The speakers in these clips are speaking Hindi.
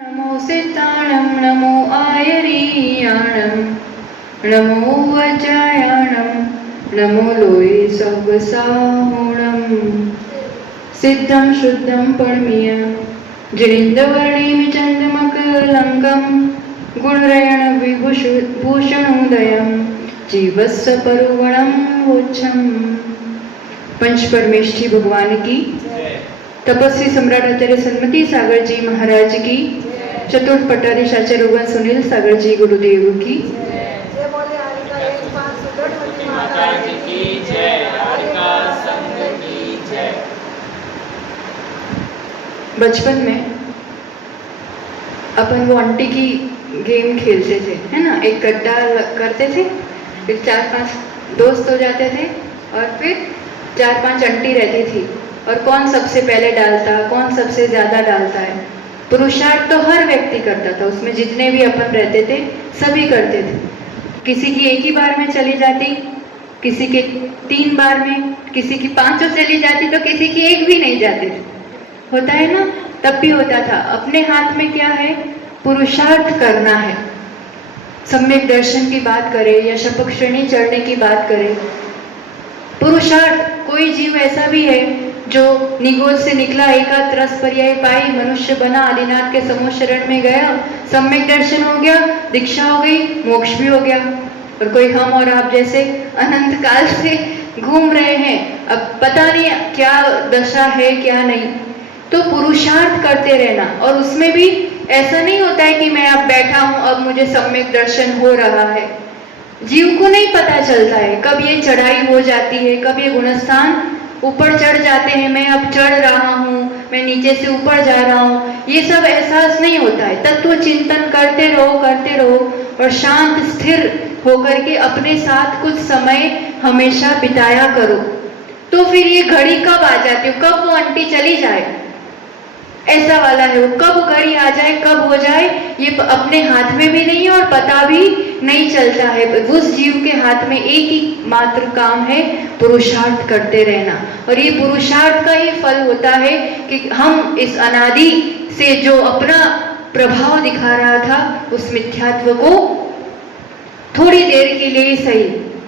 नमो सिताणं नमो आयरीयाणं नमो वज्रायाणं नमो लोये सवसाहोणं सिद्धं शुद्धं परमीय जिनिन्दवर्णिमि चन्द्रमकलङ्कं गुणरयण विभूषणोदयं जीवस्य परुगणं वोच्छं। पंच परमेष्ठी भगवान की, तपस्वी सम्राट आचार्य सन्मति सागर जी महाराज की, चतुर्थ पट्टाधीश आचार्य रोगन सुनील सागर जी गुरुदेव की। बचपन में अपन वो आंटी की गेम खेलते थे, है ना। एक गड्ढा करते थे, फिर 4-5 दोस्त हो जाते थे और फिर 4-5 आंटी रहती थी और कौन सबसे पहले डालता, कौन सबसे ज्यादा डालता है। पुरुषार्थ तो हर व्यक्ति करता था, उसमें जितने भी अपन रहते थे सभी करते थे। किसी की एक ही बार में चली जाती, किसी के 3 बार में, किसी की 5 चली जाती तो किसी की एक भी नहीं जाती थी। होता है ना, तब भी होता था। अपने हाथ में क्या है, पुरुषार्थ करना है। सम्यक दर्शन की बात करें या शपथ श्रेणी चढ़ने की बात करें, पुरुषार्थ। कोई जीव ऐसा भी है जो निगोद से निकला, एकात रस पर्याय पाई, मनुष्य बना, आदिनाथ के समूह शरण में गया, सम्यक दर्शन हो गया, दीक्षा हो गई, मोक्ष भी हो गया। और कोई हम और आप जैसे अनंत काल से घूम रहे हैं, अब पता नहीं क्या दशा है क्या नहीं। तो पुरुषार्थ करते रहना, और उसमें भी ऐसा नहीं होता है कि मैं अब बैठा हूं, अब मुझे सम्यक दर्शन हो रहा है। जीव को नहीं पता चलता है कब ये चढ़ाई हो जाती है, कब ये गुणस्थान ऊपर चढ़ जाते हैं, मैं अब चढ़ रहा हूँ, मैं नीचे से ऊपर जा रहा हूँ, ये सब एहसास नहीं होता है। तत्व चिंतन करते रहो और शांत स्थिर होकर के अपने साथ कुछ समय हमेशा बिताया करो। तो फिर ये घड़ी कब आ जाती है, कब वो आंटी चली जाए, ऐसा वाला है वो। कब घड़ी आ जाए, कब हो जाए, ये अपने हाथ में भी नहीं है और पता भी नहीं चलता है। उस जीव के हाथ में एक ही मात्र काम है, पुरुषार्थ करते रहना। और ये पुरुषार्थ का ही फल होता है कि हम इस अनादि से जो अपना प्रभाव दिखा रहा था, उस मिथ्यात्व को थोड़ी देर के लिए सही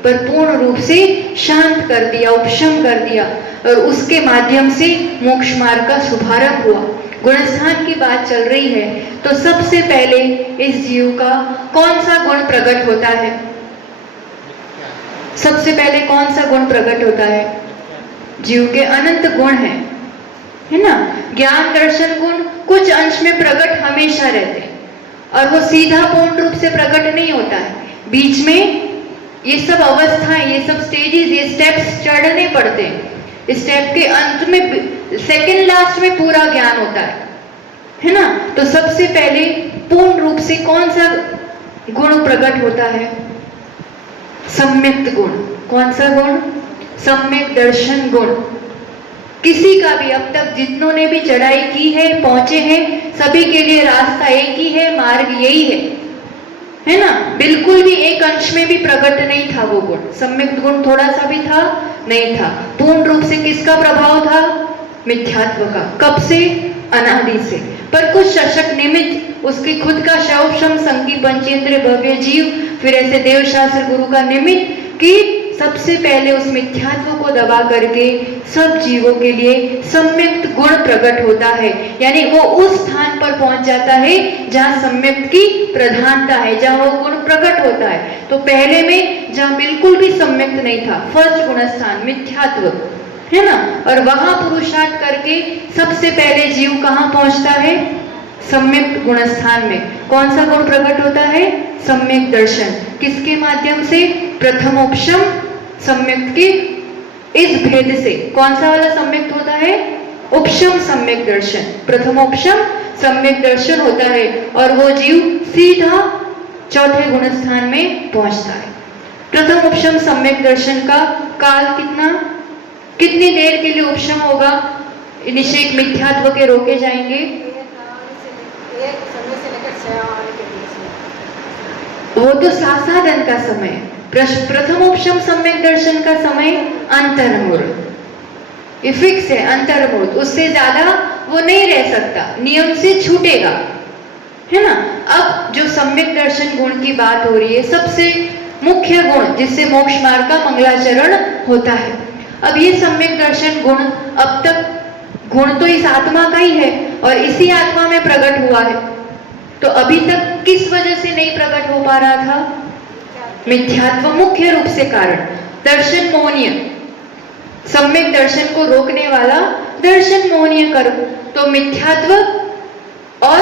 पर पूर्ण रूप से शांत कर दिया, उपशम कर दिया, और उसके माध्यम से मोक्ष मार्ग का शुभारंभ हुआ। गुणस्थान की बात चल रही है, तो सबसे पहले इस जीव का कौन सा गुण प्रकट होता है? सबसे पहले कौन सा गुण प्रकट होता है? जीव के अनंत गुण है ना। ज्ञान दर्शन गुण कुछ अंश में प्रकट हमेशा रहते हैं, और वो सीधा पूर्ण रूप से प्रकट नहीं होता है। बीच में ये सब अवस्थाएं, ये सब स्टेजेस, ये स्टेप्स चढ़ने पड़ते हैं। स्टेप के अंत में, सेकंड लास्ट में पूरा ज्ञान होता है ना। तो सबसे पहले पूर्ण रूप से कौन सा गुण प्रकट होता है? सम्यक गुण। कौन सा गुण? सम्यक दर्शन गुण। किसी का भी अब तक जितनों ने भी चढ़ाई की है, पहुंचे हैं, सभी के लिए रास्ता एक ही है, मार्ग यही है ना। बिल्कुल भी एक अंश में भी प्रकट नहीं था वो गुण। सम्यक गुण थोड़ा सा भी था नहीं था। पूर्ण रूप से किसका प्रभाव था? मिथ्यात्व का। कब से? अनादि से। पर कुछ शशक निमित्त, उसकी खुद का शौक्षम संगी पंचेंद्र भव्य जीव, फिर ऐसे देव शास्त्र गुरु का निमित्त कि सबसे पहले उस मिथ्यात्व को दबा करके सब जीवों के लिए सम्यक गुण प्रकट होता है। यानी वो उस स्थान पर पहुंच जाता है जहां सम्यक की प्रधानता है, जहां वो गुण प्रकट होता है। तो पहले में जहां बिल्कुल भी सम्यक नहीं था, फर्स्ट गुणस्थान मिथ्यात्व, है ना। और वहां पुरुषार्थ करके सबसे पहले जीव कहां पहुंचता है? सम्यक गुणस्थान में। कौन सा गुण प्रकट होता है? सम्यक दर्शन। किसके माध्यम से? प्रथमोपशम सम्यक के इस भेद से। कौन सा वाला सम्यक होता है? उपशम सम्यक दर्शन। प्रथमोपशम सम्यक दर्शन होता है, और वो जीव सीधा चौथे गुणस्थान में पहुंचता है। प्रथम उपशम सम्यक दर्शन का काल कितनी देर के लिए उपशम होगा? निषेक मिथ्यात्व के रोके जाएंगे। वो तो साधन का समय। प्रथमोपशम सम्यक दर्शन का समय अंतर्मुहूर्त, ये फिक्स है। अंतर्मुहूर्त, उससे ज्यादा वो नहीं रह सकता, नियम से छूटेगा। है ना। अब जो सम्यक दर्शन गुण की बात हो रही है, सबसे मुख्य गुण जिससे मोक्ष मार्ग का मंगलाचरण होता है। अब ये सम्यक दर्शन गुण, अब तक गुण तो इस आत्मा का ही है और इसी आत्मा में प्रकट हुआ है, तो अभी तक किस वजह से नहीं प्रकट हो पा रहा था? मिथ्यात्व मुख्य रूप से कारण। दर्शन मोहनीय, सम्यक दर्शन को रोकने वाला दर्शन मोहनीय कर्म, तो मिथ्यात्व और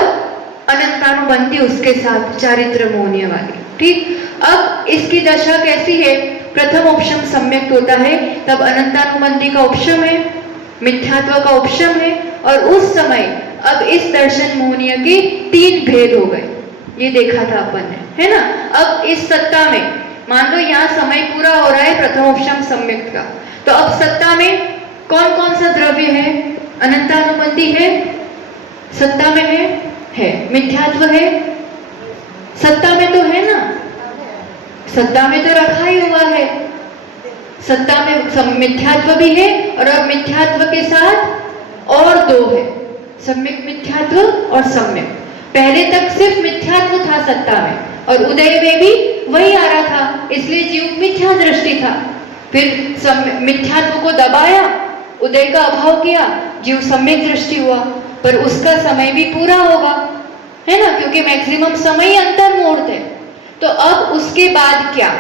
अनंतानुबंधी उसके साथ चारित्र मोहनीय वाली। ठीक, अब इसकी दशा कैसी है? प्रथम उपशम सम्यक होता है, तब अनंतानुबंधी का उपशम है, मिथ्यात्व का उपशम है, और उस समय अब इस दर्शन मोहनीय के 3 भेद हो गए, ये देखा था अपन ने, है ना। अब इस सत्ता में मान लो यहाँ समय पूरा हो रहा है प्रथम उपशम सम्यक का, तो अब सत्ता में कौन कौन सा द्रव्य है? अनंतानुबंधी है, सत्ता में है, मिथ्यात्व है, सत्ता में तो है ना, सत्ता में तो रखा ही हुआ है, सत्ता में मिथ्यात्व भी है, और अब मिथ्यात्व के साथ और 2 है, सम्यक मिथ्यात्व और सम्यक। पहले तक सिर्फ मिथ्यात्व था सत्ता में, और उदय में भी वही आ रहा था, इसलिए जीव मिथ्या दृष्टि था। फिर मिथ्यात्व को दबाया, उदय का अभाव किया, जीव सम्यक दृष्टि हुआ, पर उसका समय भी पूरा होगा, है ना, क्योंकि मैक्सिमम समय अंतर मुहूर्त है। तो अब उसके बाद क्या?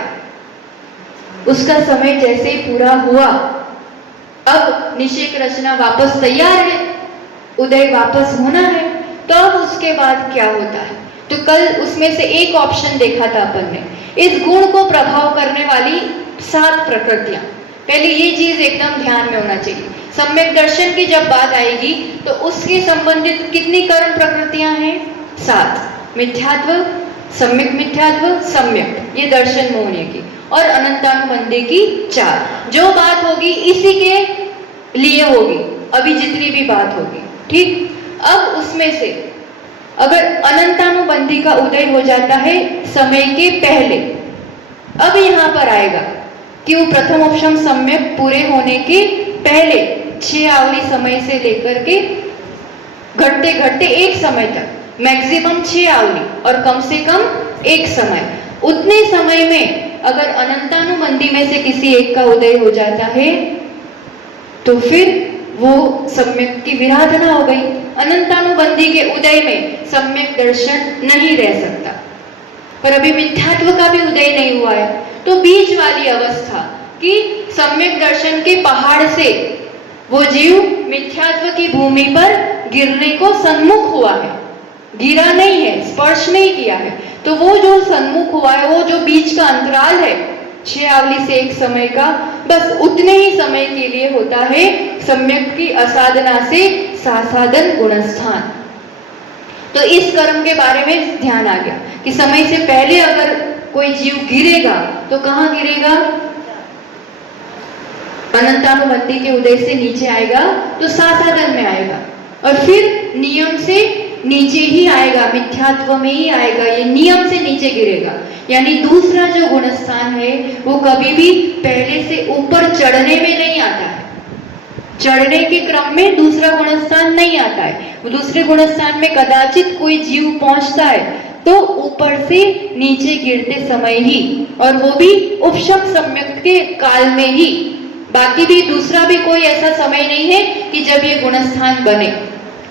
उसका समय जैसे ही पूरा हुआ, अब निषेक रचना वापस तैयार है, उदय वापस होना है, तो अब उसके बाद क्या होता है? तो कल उसमें से एक ऑप्शन देखा था अपन ने, इस गुण को प्रभाव करने वाली 7 प्रकृतियां। पहले ये चीज एकदम ध्यान में होना चाहिए, सम्यक दर्शन की जब बात आएगी तो उसके संबंधित कितनी कर्म प्रकृतियां हैं? 7। मिथ्यात्व, सम्यक मिथ्यात्व, सम्यक, ये दर्शन मोहनीय की, और अनंतानुबंधी की 4। जो बात होगी इसी के लिए होगी, अभी जितनी भी बात होगी। ठीक, अब उसमें से अगर अनंतानुबंधी का उदय हो जाता है समय के पहले, अब यहां पर आएगा कि वो प्रथम उपशम सम्यक पूरे होने के पहले 6 आवली समय से लेकर के घटते घटते एक समय तक, मैक्सिमम 6 आवली और कम से कम एक समय, उतने समय में अगर अनंतानुबंधी में से किसी एक का उदय हो जाता है तो फिर वो सम्यक की विराधना हो गई। अनंतानुबंधी के उदय में सम्यक दर्शन नहीं रह सकता, पर अभी मिथ्यात्व का भी उदय नहीं हुआ है, तो बीच वाली अवस्था कि सम्यक दर्शन के पहाड़ से वो जीव मिथ्यात्व की भूमि पर गिरने को सन्मुख हुआ है, गिरा नहीं है, स्पर्श नहीं किया है, तो वो जो सन्मुख हुआ है, वो जो बीच का अंतराल है 6 आवली से एक समय का, बस उतने ही समय के लिए होता है सम्यक की असाधना से सासाधन गुणस्थान। तो इस कर्म के बारे में ध्यान आ गया कि समय से पहले अगर कोई जीव गिरेगा तो कहाँ गिरेगा? अनंतानुबंधी के उदय से नीचे आएगा तो सासाधन में आएगा, और फिर नियम से नीचे ही आएगा, मिथ्यात्व में ही आएगा, ये नियम से नीचे गिरेगा। यानी दूसरा जो गुणस्थान है वो कभी भी पहले से ऊपर चढ़ने में नहीं आता है, चढ़ने के क्रम में दूसरा गुणस्थान नहीं आता है। वो दूसरे गुणस्थान में कदाचित कोई जीव पहुंचता है तो ऊपर से नीचे गिरते समय ही, और वो भी उपशम सम्यक के काल में ही, बाकी भी दूसरा भी कोई ऐसा समय नहीं है कि जब ये गुणस्थान बने।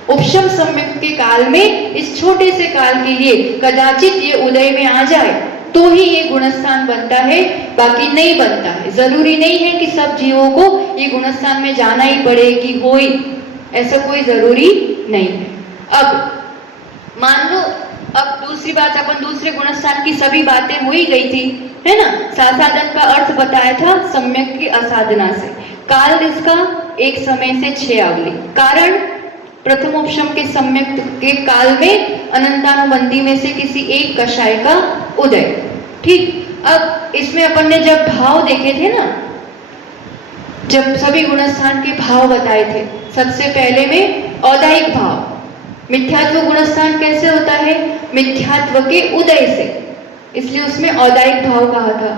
उपशम सम्यक के काल में, इस छोटे से काल के लिए कदाचित ये उदय में आ जाए तो ही ये गुणस्थान बनता है, बाकी नहीं बनता है। जरूरी नहीं है कि सब जीवों को ये गुणस्थान में जाना ही पड़े कि हो ही, ऐसा कोई जरूरी नहीं है। अब मान लो, अब दूसरी बात, अपन दूसरे गुणस्थान की सभी बातें हो ही गई थी, है ना। सासाधन का अर्थ बताया था सम्यक की असाधना से, काल इसका एक समय से 6 आवली, कारण प्रथम उपशम के सम्यक के काल में अनंतानुबंधी में से किसी एक कषाय का उदय। ठीक, अब इसमें अपन ने जब भाव देखे थे ना, जब सभी गुणस्थान के भाव बताए थे, सबसे पहले में औदायिक भाव, मिथ्यात्व गुणस्थान कैसे होता है? मिथ्यात्व के उदय से, इसलिए उसमें औदायिक भाव कहा था।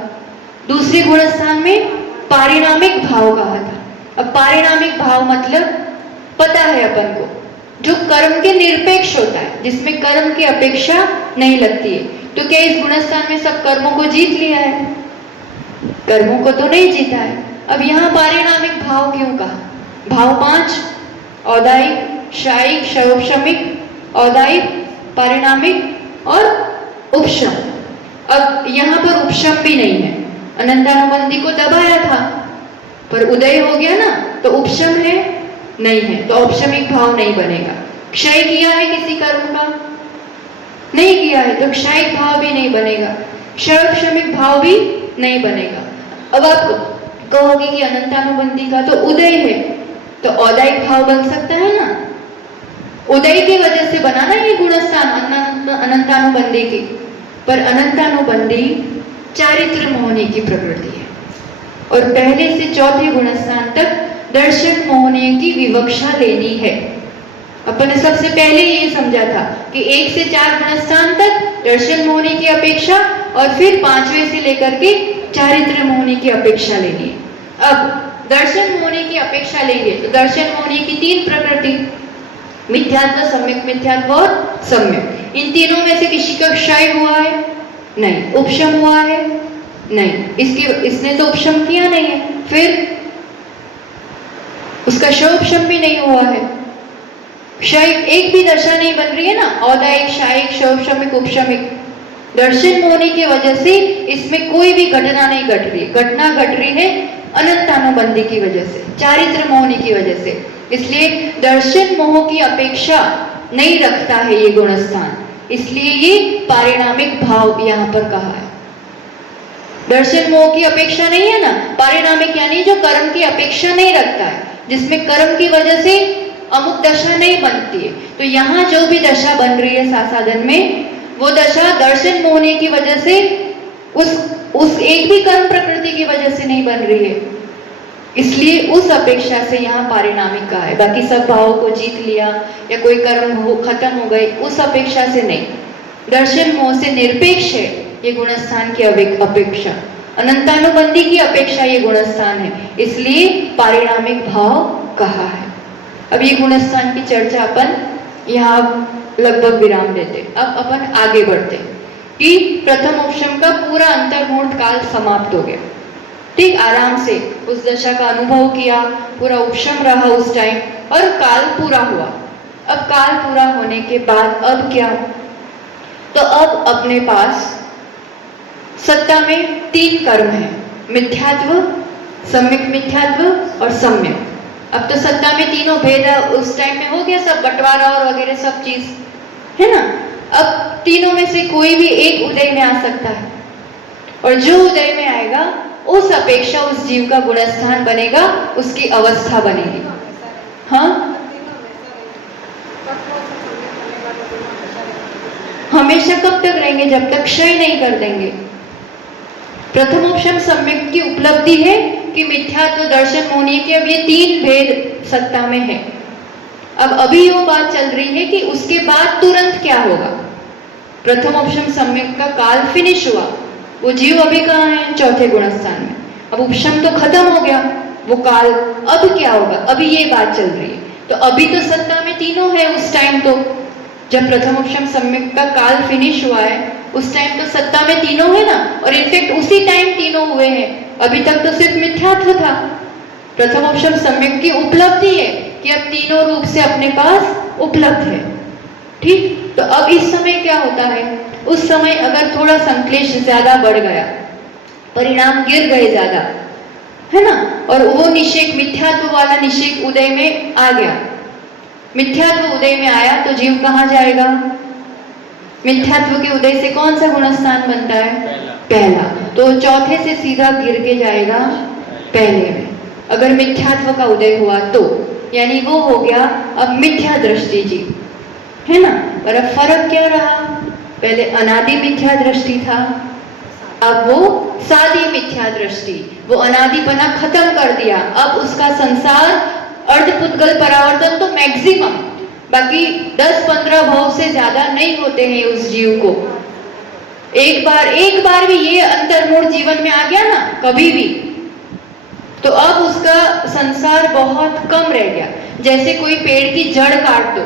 दूसरे गुणस्थान में पारिणामिक भाव कहा था। अब पारिणामिक भाव मतलब पता है अपन को, जो कर्म के निरपेक्ष होता है, जिसमें कर्म की अपेक्षा नहीं लगती है। तो क्या इस गुणस्थान में सब कर्मों को जीत लिया है? कर्मों को तो नहीं जीता है। अब यहाँ पारिणामिक भाव क्यों कहा? भाव 5, औदायिक, शायिक, शयोपशमिक, औदायिक, पारिणामिक और उपशम। अब यहाँ पर उपशम भी नहीं है, अनंतानुबंधी को दबाया था पर उदय हो गया ना, तो उपशम है नहीं है, तो औपशमिक भाव नहीं बनेगा। क्षय किया है किसी कर्म का? नहीं किया है, तो क्षयिक भाव भी नहीं बनेगा, शयोपशमिक भाव भी नहीं बनेगा। अब आप कहोगे कि अनंतानुबंधी का तो उदय है, तो औदायिक भाव बन सकता है ना? उदय की वजह से बना ना ये गुणस्थान अनंतानुबंधी की। पर अनंतानुबंधी चारित्र मोहनी की प्रकृति है और पहले से चौथे गुणस्थान तक दर्शन मोहनी की विवक्षा लेनी है। अपन ने सबसे पहले ये समझा था कि 1 से 4 गुणस्थान तक दर्शन मोहनी की अपेक्षा और फिर 5वें से लेकर के चारित्र मोहनी की अपेक्षा लेनी है। अब दर्शन मोहनी की अपेक्षा लेंगे तो दर्शन मोहनी की 3 प्रकृति, मिथ्यात्व, सम्यक मिथ्यात्व और सम्यक। इन तीनों में से किसी का क्षय हुआ है? नहीं। उपशम हुआ है? नहीं। इसने तो उपशम किया नहीं है, फिर उसका शोपशम भी नहीं हुआ है। क्षय एक भी दशा नहीं बन रही है ना, औदायिक, शायिक, शोपशमिक, उपशमिक। दर्शन मोहनी की वजह से इसमें कोई भी घटना नहीं घट रही। घटना घट रही है अनंतानुबंधी की वजह से, चारित्र मोहनी की वजह से। इसलिए दर्शन मोह की अपेक्षा नहीं रखता है ये गुणस्थान, इसलिए ये पारिणामिक भाव यहाँ पर कहा है। दर्शन मोह की अपेक्षा नहीं है ना, पारिणामिक यानी जो कर्म की अपेक्षा नहीं रखता है, जिसमें कर्म की वजह से अमुक दशा नहीं बनती है। तो यहाँ जो भी दशा बन रही है साधन में, वो दशा दर्शन मोहनी की वजह से उस एक भी कर्म प्रकृति की वजह से नहीं बन रही है, इसलिए उस अपेक्षा से यहाँ पारिणामिक का है। बाकी सब भावों को जीत लिया या कोई कर्म खत्म हो गई, उस अपेक्षा से नहीं। दर्शन मोह से निरपेक्ष है ये गुणस्थान की अपेक्षा, अनंतानुबंधी की अपेक्षा ये गुणस्थान है, इसलिए पारिणामिक भाव कहा है। अब ये गुणस्थान की चर्चा अपन यहाँ लगभग विराम देते। अब अपन आगे बढ़ते कि प्रथम उपशम का पूरा अंतर्मुहूर्त काल समाप्त हो गया। ठीक, आराम से उस दशा का अनुभव किया, पूरा उपशम रहा उस टाइम और काल पूरा हुआ। अब काल पूरा होने के बाद अब क्या? तो अब अपने पास सत्ता में 3 कर्म है, मिथ्यात्व, सम्यक मिथ्यात्व और सम्यक। अब तो सत्ता में तीनों भेद उस टाइम में हो गया, सब बंटवारा और वगैरह सब चीज है ना। अब तीनों में से कोई भी एक उदय में आ सकता है और जो उदय में आएगा उस अपेक्षा उस जीव का गुणस्थान बनेगा, उसकी अवस्था बनेगी। हाँ, हमेशा कब तक रहेंगे? जब तक क्षय नहीं कर देंगे। प्रथम उपशम सम्यक की उपलब्धि है कि मिथ्यात्व, दर्शन, मोहनी के अब ये 3 भेद सत्ता में है। अब अभी वो बात चल रही है कि उसके बाद तुरंत क्या होगा। प्रथम उपशम सम्यक का काल फिनिश हुआ, वो जीव अभी कहाँ है? चौथे गुणस्थान में। अब उपशम तो खत्म हो गया, वो काल अब क्या होगा? अभी ये बात चल रही है। तो अभी तो सत्ता में तीनों है उस टाइम, तो जब प्रथम उपशम सम्यक का काल फिनिश हुआ है उस टाइम तो सत्ता में तीनों है ना, और इनफैक्ट उसी टाइम तीनों हुए हैं। अभी तक तो सिर्फ मिथ्यात्व था। प्रथम उपशम सम्यक की उपलब्धि है कि अब तीनों रूप से अपने पास उपलब्ध है। ठीक, तो अब इस समय क्या होता है? उस समय अगर थोड़ा संक्लेश ज्यादा बढ़ गया, परिणाम गिर गए ज्यादा, है ना, और वो निषेक, मिथ्यात्व वाला निषेक उदय में आ गया, मिथ्यात्व उदय में आया तो जीव कहाँ जाएगा? मिथ्यात्व के उदय से कौन सा गुणस्थान बनता है? पहला। तो चौथे से सीधा गिर के जाएगा पहले में, अगर मिथ्यात्व का उदय हुआ तो, यानी वो हो गया अब मिथ्या दृष्टि जीव, है ना। पर अब फर्क क्या रहा? पहले अनादि मिथ्या दृष्टि था, अब वो सादी मिथ्या दृष्टि, वो अनादिपना खत्म कर दिया। अब उसका संसार अर्धपुद्गल परावर्तन तो मैक्सिमम, बाकी 10-15 भाव से ज्यादा नहीं होते हैं उस जीव को। एक बार भी ये अंतर्मूढ़ जीवन में आ गया ना, कभी भी, तो अब उसका संसार बहुत कम रह गया। जैसे कोई पेड़ की जड़ काट दो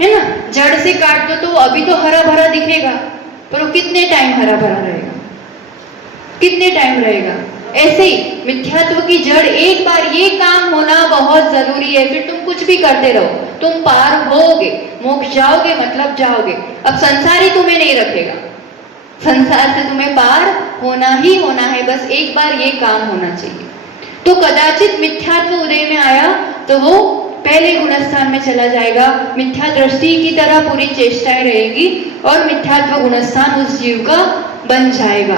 है ना। जड़ से काट दो तो अभी तो हरा भरा दिखेगा, पर वो कितने टाइम हरा भरा रहेगा, कितने टाइम रहेगा। ऐसे ही मिथ्यात्व की जड़, एक बार ये काम होना बहुत जरूरी है, फिर तुम कुछ भी करते रहो, तुम पार होगे, मोक्ष जाओगे, मतलब जाओगे। अब संसार ही तुम्हें नहीं रखेगा, संसार से तुम्हें पार होना ही होना है, बस एक बार ये काम होना चाहिए। तो कदाचित मिथ्यात्व उदय में आया तो वो पहले गुणस्थान में चला जाएगा, मिथ्या दृष्टि की तरह पूरी चेष्टाएं रहेगी और मिथ्यात्व गुणस्थान उस जीव का बन जाएगा,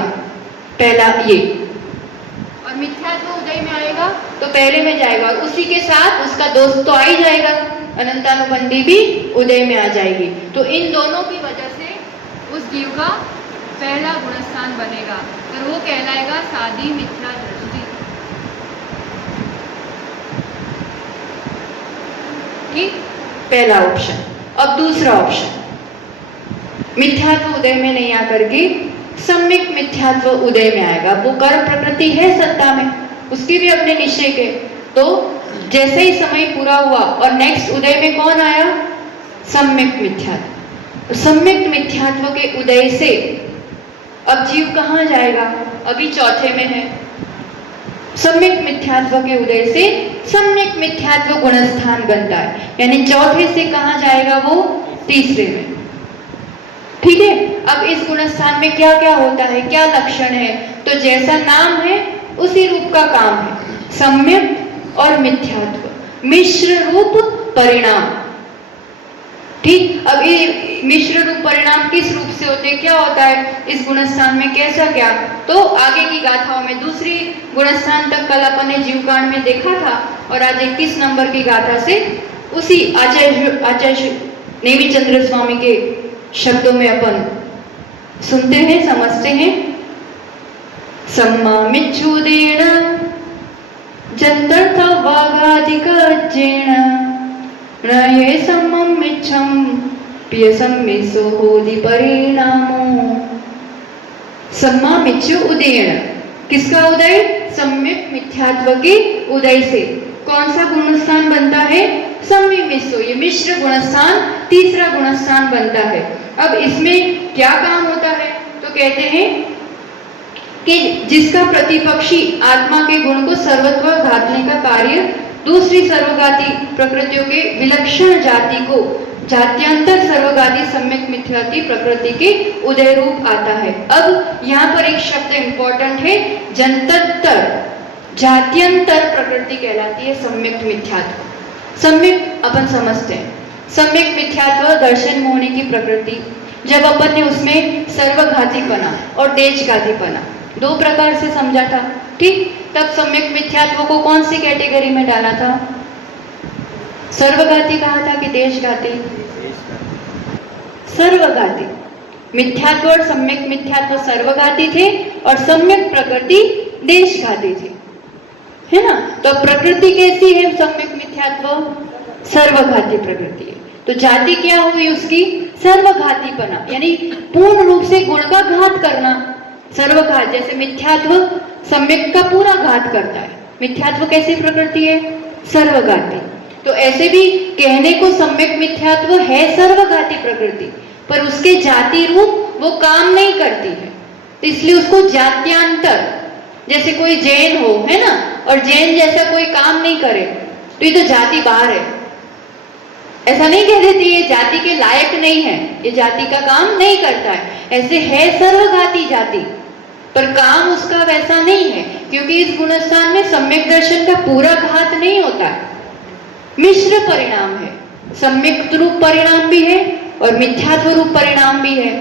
पहला ये। और मिथ्यात्व उदय में आएगा तो पहले में जाएगा, और उसी के साथ उसका दोस्त तो आ ही जाएगा, अनंतानुबंधी भी उदय में आ जाएगी। तो इन दोनों की वजह से उस जीव का पहला गुणस्थान बनेगा और वो कहलाएगा सादी मिथ्या दृष्टि। ठीक, पहला ऑप्शन। अब दूसरा ऑप्शन, मिथ्यात्व उदय में नहीं आकर के सम्यक मिथ्यात्व उदय में आएगा। वो कर्म प्रकृति है सत्ता में, उसके भी अपने निश्चय के। तो जैसे ही समय पूरा हुआ और नेक्स्ट उदय में कौन आया, सम्यक मिथ्यात्व। सम्यक मिथ्यात्व के उदय से अब जीव कहाँ जाएगा, अभी चौथे में है। सम्यक मिथ्यात्व के उदय से सम्यक मिथ्यात्व गुणस्थान बनता है, यानी चौथे से कहाँ जाएगा वो, तीसरे में। ठीक है। अब इस गुणस्थान में क्या क्या होता है, क्या लक्षण है, तो जैसा नाम है उसी रूप का काम है, सम्यक और मिथ्यात्व, मिश्र रूप परिणाम। ठीक। अब ये मिश्र रूप परिणाम किस रूप से होते हैं, क्या होता है इस गुणस्थान में, कैसा क्या, तो आगे की गाथाओं में, दूसरी गुणस्थान तक कल अपन ने जीवकांड में देखा था, और आज 21 नंबर की गाथा से उसी आचार्य नेमिचंद्र स्वामी के शब्दों में अपन सुनते हैं, समझते हैं। सम्मामिच्छुदेन जन्तर्थ वागाधिकज्जेन नये सम्ममिच्छं प्रियसम्मिसो होदि परिणामो। सम्मामिच्छु उदयेन, किसका उदय, सम्यक मिथ्यात्व के उदय से कौन सा गुणस्थान बनता है, सम्मिमिसो, ये मिश्र गुणस्थान, तीसरा गुणस्थान बनता है। अब इसमें क्या काम होता है, तो कहते हैं कि जिसका प्रतिपक्षी आत्मा के गुण को सर्वत्र घातने का कार्य दूसरी सर्वघाती प्रकृतियों के विलक्षण जाति को जात्यांतर सर्वघाती सम्यक मिथ्याति प्रकृति के उदय रूप आता है। अब यहाँ पर एक शब्द इंपॉर्टेंट है, जंततर, जात्यंतर प्रकृति कहलाती है सम्यक मिथ्यात्व। सम्यक अपन समझते हैं, सम्यक मिथ्यात्व दर्शन मोहनी की प्रकृति, जब अपन ने उसमें सर्वघातीपना और देशघातीपना दो प्रकार से समझा था। ठीक, तब सम्यक मिथ्यात्व को कौन सी कैटेगरी में डाला था, सर्वघाती कहा था कि देशघाती, सर्वघाती। मिथ्यात्व और सम्यक मिथ्यात्व सर्वघाती थे और सम्यक प्रकृति देशघाती थी, है ना। तो प्रकृति कैसी है, सम्यक मिथ्यात्व सर्वघाती प्रकृति है। तो जाति क्या हुई उसकी, सर्वघातीपना, यानी पूर्ण रूप से गुण का घात करना। सर्वघात, जैसे मिथ्यात्व सम्यक का पूरा घात करता है, मिथ्यात्व कैसी प्रकृति है, सर्वघाती। तो ऐसे भी कहने को सम्यक मिथ्यात्व है सर्वघाती प्रकृति, पर उसके जाति रूप वो काम नहीं करती है, तो इसलिए उसको जात्यांतर, जैसे कोई जैन हो, है ना, और जैन जैसा कोई काम नहीं करे तो ये तो जाति बाहर है, ऐसा नहीं कह देती ये जाति के लायक नहीं है, ये जाति का काम नहीं करता है। ऐसे है सर्वघाती जाति, पर काम उसका वैसा नहीं है, क्योंकि इस गुणस्थान में सम्यक दर्शन का पूरा घात नहीं होता है, मिश्र परिणाम है, सम्यक रूप परिणाम भी है और मिथ्यात्व रूप परिणाम भी है,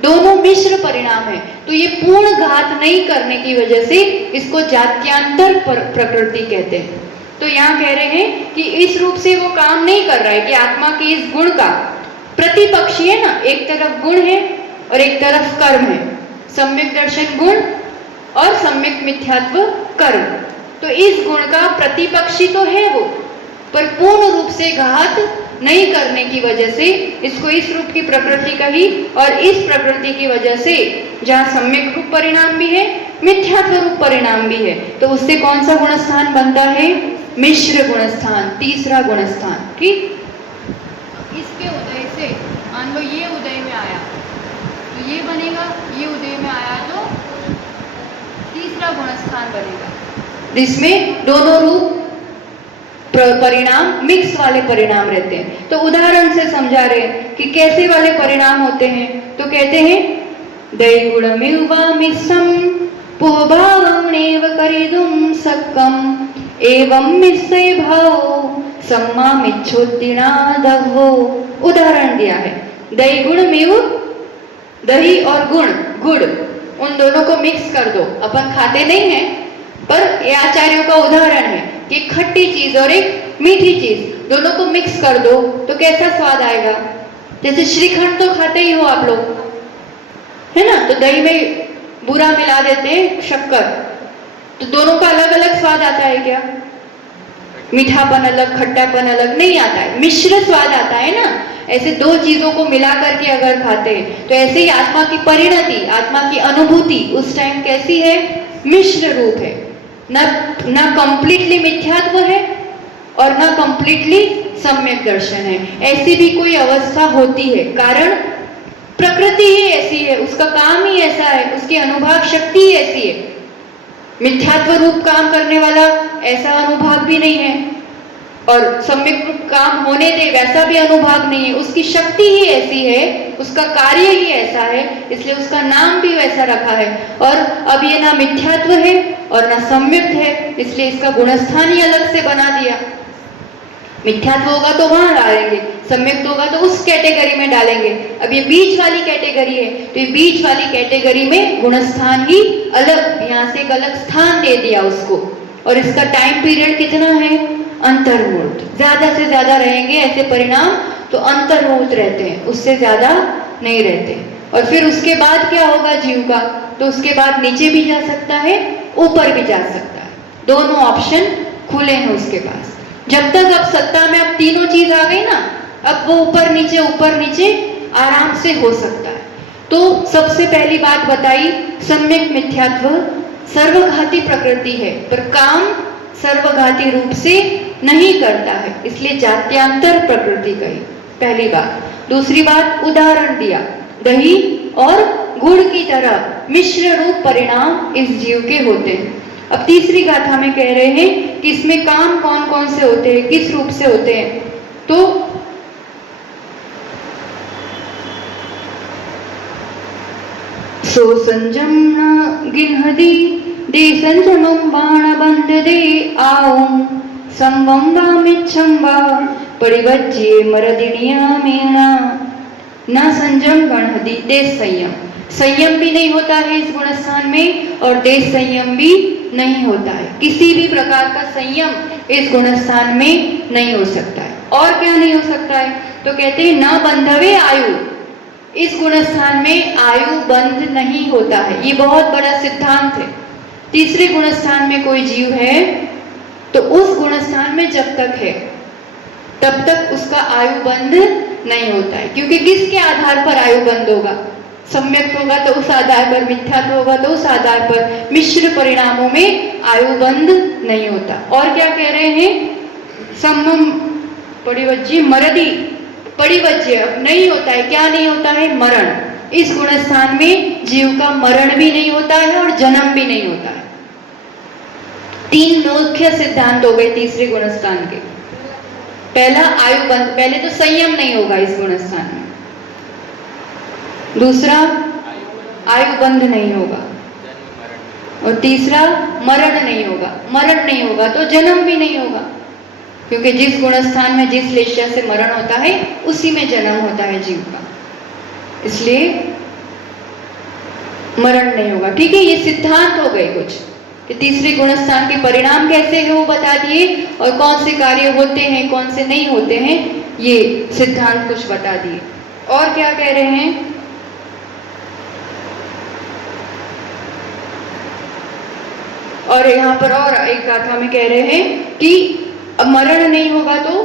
दोनों मिश्र परिणाम है। तो ये पूर्ण घात नहीं करने की वजह से इसको जात्यांतर प्रकृति कहते हैं। तो यहाँ कह रहे हैं कि इस रूप से वो काम नहीं कर रहा है कि आत्मा के इस गुण का प्रतिपक्षी है ना, एक तरफ गुण है और एक तरफ कर्म है, सम्यक दर्शन गुण और सम्यक मिथ्यात्व कर्म। तो इस गुण का प्रतिपक्षी तो है वो, पर पूर्ण रूप से घात नहीं करने की वजह से इसको इस रूप की प्रकृति कही, और इस प्रकृति की वजह से जहाँ सम्यक रूप परिणाम भी है, मिथ्यात्व रूप परिणाम भी है, तो उससे कौन सा गुणस्थान बनता है, मिश्र गुणस्थान, तीसरा गुणस्थान। ठीक, इसके उदय गुणस्थान बनेगा, जिसमें दोनों रूप परिणाम मिक्स वाले परिणाम रहते हैं। तो उदाहरण से समझा रहे हैं कि कैसे वाले परिणाम होते हैं। तो कहते हैं दैगुणमिवामिसं पुभावमेव करिदुं सक्कं एवं मिश्रे भावो सम्मामिच्छोत्तिनादवो। उदाहरण दिया है, दही गुण मिव, दही और गुण गुड़, उन दोनों को मिक्स कर दो। अपन खाते नहीं है, पर ये आचार्यों का उदाहरण है कि खट्टी चीज और एक मीठी चीज दोनों को मिक्स कर दो तो कैसा स्वाद आएगा। जैसे श्रीखंड तो खाते ही हो आप लोग, है ना, तो दही में बुरा मिला देते हैं शक्कर, तो दोनों का अलग अलग स्वाद आता है क्या? मीठापन अलग, खट्टापन अलग नहीं आता है, मिश्र स्वाद आता है ना। ऐसे दो चीजों को मिला करके अगर खाते हैं तो ऐसे ही आत्मा की परिणति, आत्मा की अनुभूति उस टाइम कैसी है? मिश्र रूप है, न कंप्लीटली मिथ्यात्व है और न कंप्लीटली सम्यक दर्शन है। ऐसी भी कोई अवस्था होती है, कारण प्रकृति ही ऐसी है, उसका काम ही ऐसा है, उसकी अनुभाग शक्ति ही ऐसी है। मिथ्यात्व रूप काम करने वाला ऐसा अनुभाग भी नहीं है, और सम्यक रूप काम होने दे वैसा भी अनुभाग नहीं है। उसकी शक्ति ही ऐसी है, उसका कार्य ही ऐसा है, इसलिए उसका नाम भी वैसा रखा है। और अब ये ना मिथ्यात्व है और ना सम्यक है, इसलिए इसका गुणस्थान ही अलग से बना दिया। मिथ्यात्व होगा तो वहां डालेंगे, सम्यक होगा तो उस कैटेगरी में डालेंगे। अब ये बीच वाली कैटेगरी है, तो ये बीच वाली कैटेगरी में गुणस्थान ही अलग, यहाँ से एक अलग स्थान दे दिया उसको। और इसका टाइम पीरियड कितना है? अंतर्मुहूर्त। ज्यादा से ज्यादा रहेंगे ऐसे परिणाम तो अंतर्मुहूर्त रहते हैं, उससे ज्यादा नहीं रहते। और फिर उसके बाद क्या होगा जीव का? तो उसके बाद नीचे भी जा सकता है, ऊपर भी जा सकता है, दोनों ऑप्शन खुले हैं उसके पास। जब तक अब सत्ता में अब तीनों चीज आ गई ना, अब वो ऊपर नीचे आराम से हो सकता है। तो सबसे पहली बात बताई, सम्यक मिथ्यात्व सर्वघाती प्रकृति है, पर काम सर्वघाती रूप से नहीं करता है, इसलिए जात्यांतर प्रकृति कही, पहली बात। दूसरी बात, उदाहरण दिया, दही और गुड़ की तरह मिश्र रूप परिणाम इस जीव के होते हैं। अब तीसरी गाथा में कह रहे हैं कि इसमें काम कौन कौन से होते हैं, किस रूप से होते हैं। तो सो संजम न गिन्हदी दे संजमं बाणबंध दे आऊं संवं वामिच्छं वा परिवज्ये मरदिनियामेना। न संजम गणहदी, देश संयम, संयम भी नहीं होता है इस गुणस्थान में, और देश संयम भी नहीं होता है। किसी भी प्रकार का संयम इस गुणस्थान में नहीं हो सकता है। और क्या नहीं हो सकता है? तो कहते हैं न बंधवे आयु, इस गुणस्थान में आयु बंध नहीं होता है। ये बहुत बड़ा सिद्धांत है। तीसरे गुणस्थान में कोई जीव है तो उस गुणस्थान में जब तक है तब तक उसका आयु बंध नहीं होता है, क्योंकि किसके आधार पर आयु बंध होगा? सम्यक होगा तो उस आधार पर, मिथ्यात्व होगा तो उस आधार पर, मिश्र परिणामों में आयु बंध नहीं होता। और क्या कह रहे हैं? सम्मम परिवज्य मरदी, परिवज्य नहीं होता है। क्या नहीं होता है? मरण। इस गुणस्थान में जीव का मरण भी नहीं होता है और जन्म भी नहीं होता है। तीन मुख्य सिद्धांत हो गए तीसरे गुणस्थान के। पहला आयु बंध, पहले तो संयम नहीं होगा इस गुणस्थान में। दूसरा आयु बंध नहीं होगा, और तीसरा मरण नहीं होगा। मरण नहीं होगा तो जन्म भी नहीं होगा, क्योंकि जिस गुणस्थान में जिस लेशा से मरण होता है उसी में जन्म होता है जीव का, इसलिए मरण नहीं होगा। ठीक है, ये सिद्धांत हो गए कुछ कि तीसरे गुणस्थान के परिणाम कैसे हैं वो बता दिए, और कौन से कार्य होते हैं कौन से नहीं होते हैं ये सिद्धांत कुछ बता दिए। और क्या कह रहे हैं? और यहाँ पर और एक गाथा में कह रहे हैं कि अब मरण नहीं होगा तो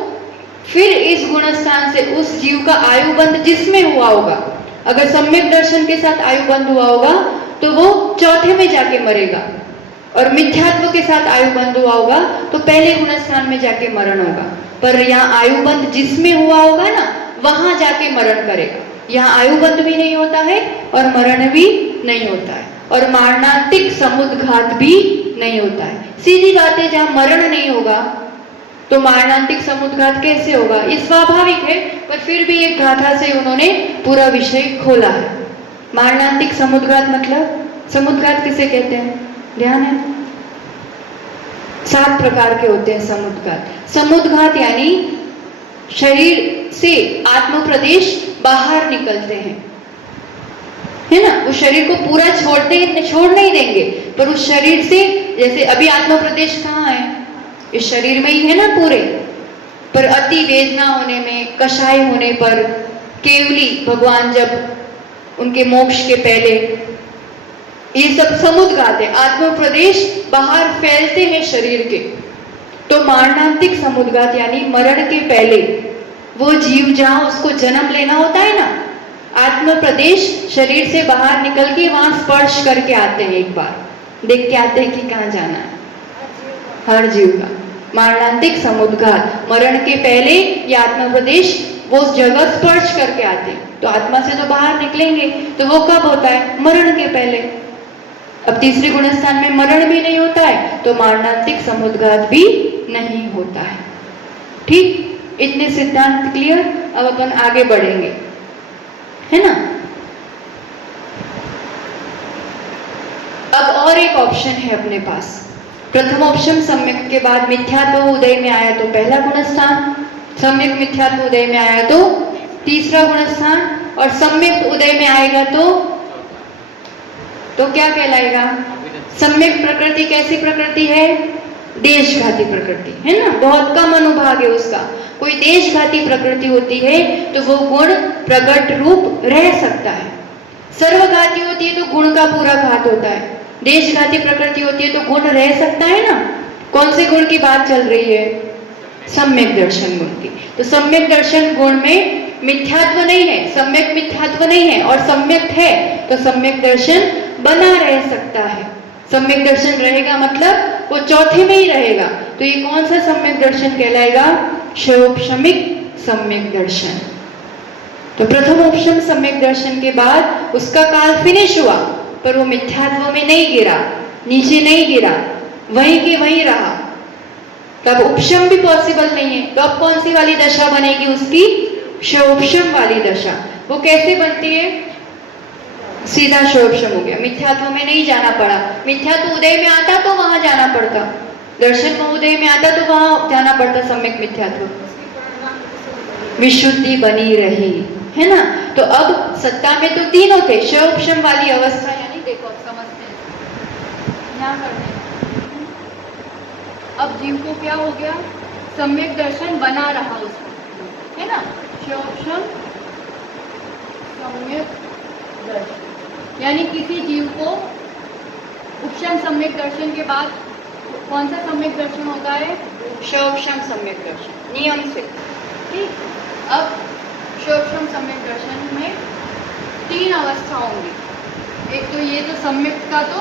फिर इस गुणस्थान से उस जीव का आयु बंध जिसमें हुआ होगा, अगर सम्यक दर्शन के साथ आयु बंध हुआ होगा तो वो चौथे में जाके मरेगा, और मिथ्यात्व के साथ आयु बंध हुआ होगा तो पहले गुणस्थान में जाके मरण होगा। पर यहाँ आयु बंध जिसमें हुआ होगा ना, वहां जाके मरण करेगा। यहाँ आयु बंध भी नहीं होता है और मरण भी नहीं होता है, और मारणांतिक समुद्घात भी नहीं होता है। सीधी बात है, जहाँ मरण नहीं होगा तो मारणांतिक समुद्घात कैसे होगा? ये स्वाभाविक है, पर फिर भी एक गाथा से उन्होंने पूरा विषय खोला है। मारणांतिक समुद्घात मतलब, समुद्घात किसे कहते हैं? ध्यान है, 7 प्रकार के होते हैं समुद्घात। समुद्घात यानी शरीर से आत्म प्रदेश बाहर निकलते हैं, है ना। वो शरीर को पूरा छोड़ नहीं देंगे, पर उस शरीर से, जैसे अभी आत्म प्रदेश कहाँ है? इस शरीर में ही है ना पूरे, पर अति वेदना होने में, कषाय होने पर, केवली भगवान जब उनके मोक्ष के पहले, ये सब समुद्घात है। आत्म प्रदेश बाहर फैलते हैं शरीर के। तो मारणांतिक समुद्घात यानी मरण के पहले वो जीव जहां उसको जन्म लेना होता है ना, आत्म प्रदेश शरीर से बाहर निकल के वहां स्पर्श करके आते हैं, एक बार देख के आते हैं कि कहाँ जाना है। हर जीव का मारणांतिक समुद्घात, मरण के पहले ये आत्म प्रदेश वो उस जगह स्पर्श करके आते हैं। तो आत्मा से तो बाहर निकलेंगे, तो वो कब होता है? मरण के पहले। अब तीसरे गुणस्थान में मरण भी नहीं होता है, तो मारणांतिक समुद्घात भी नहीं होता है। ठीक, इतने सिद्धांत क्लियर। अब अपन आगे बढ़ेंगे, है ना। अब और एक ऑप्शन है अपने पास। प्रथम ऑप्शन सम्यक के बाद मिथ्यात्व उदय में आया तो पहला गुणस्थान, सम्यक मिथ्यात्व उदय में आया तो तीसरा गुणस्थान, और सम्यक उदय में आएगा तो क्या कहलाएगा? सम्यक प्रकृति कैसी प्रकृति है? देशघाती प्रकृति, है ना। बहुत कम अनुभाग है उसका। कोई देशघाती प्रकृति होती है तो वो गुण प्रकट रूप रह सकता है। सर्वघाती होती है तो गुण का पूरा घात होता है। देशघाती प्रकृति होती है तो गुण रह सकता है ना। कौन से गुण की बात चल रही है? सम्यक दर्शन गुण की। तो सम्यक दर्शन गुण में मिथ्यात्व नहीं है, सम्यक मिथ्यात्व नहीं है, और सम्यक है तो सम्यक दर्शन बना रह सकता है। सम्यक दर्शन रहेगा मतलब वो चौथे में ही रहेगा। तो ये कौन सा सम्यक दर्शन कहलाएगा? क्षयोपशमिक सम्यक दर्शन। तो प्रथम ऑप्शन सम्यक दर्शन के बाद उसका काल फिनिश हुआ, पर वो मिथ्यात्व में नहीं गिरा, नीचे नहीं गिरा, वहीं के वहीं रहा। तब उपशम भी पॉसिबल नहीं है। तो अब कौन सी वाली दशा बनेगी उसकी? क्षयोपशम वाली दशा। वो कैसे बनती है? सीधा क्षयोपशम हो गया, मिथ्यात्व में नहीं जाना पड़ा। मिथ्यात्व उदय में आता तो वहां जाना पड़ता, दर्शन में उदय में आता तो वहां जाना पड़ता। सम्यक मिथ्यात्व विशुद्धि बनी रही, है ना। तो अब सत्ता में तो तीनों थे। क्षयोपशम वाली अवस्था यानी, देखो अब समझते हैं, यहाँ करते हैं। अब जीव को क्या हो गया? सम्यक दर्शन बना रहा उसको, है ना। क्षयोपशम सम्यक दर्शन यानी किसी जीव को उपशम सम्यक दर्शन के बाद कौन सा सम्यक दर्शन होता है? क्षयोपशम सम्यक दर्शन, नियम से। ठीक, अब क्षयोपशम सम्यक दर्शन में 3 अवस्था होंगी। एक तो ये तो सम्यक का, तो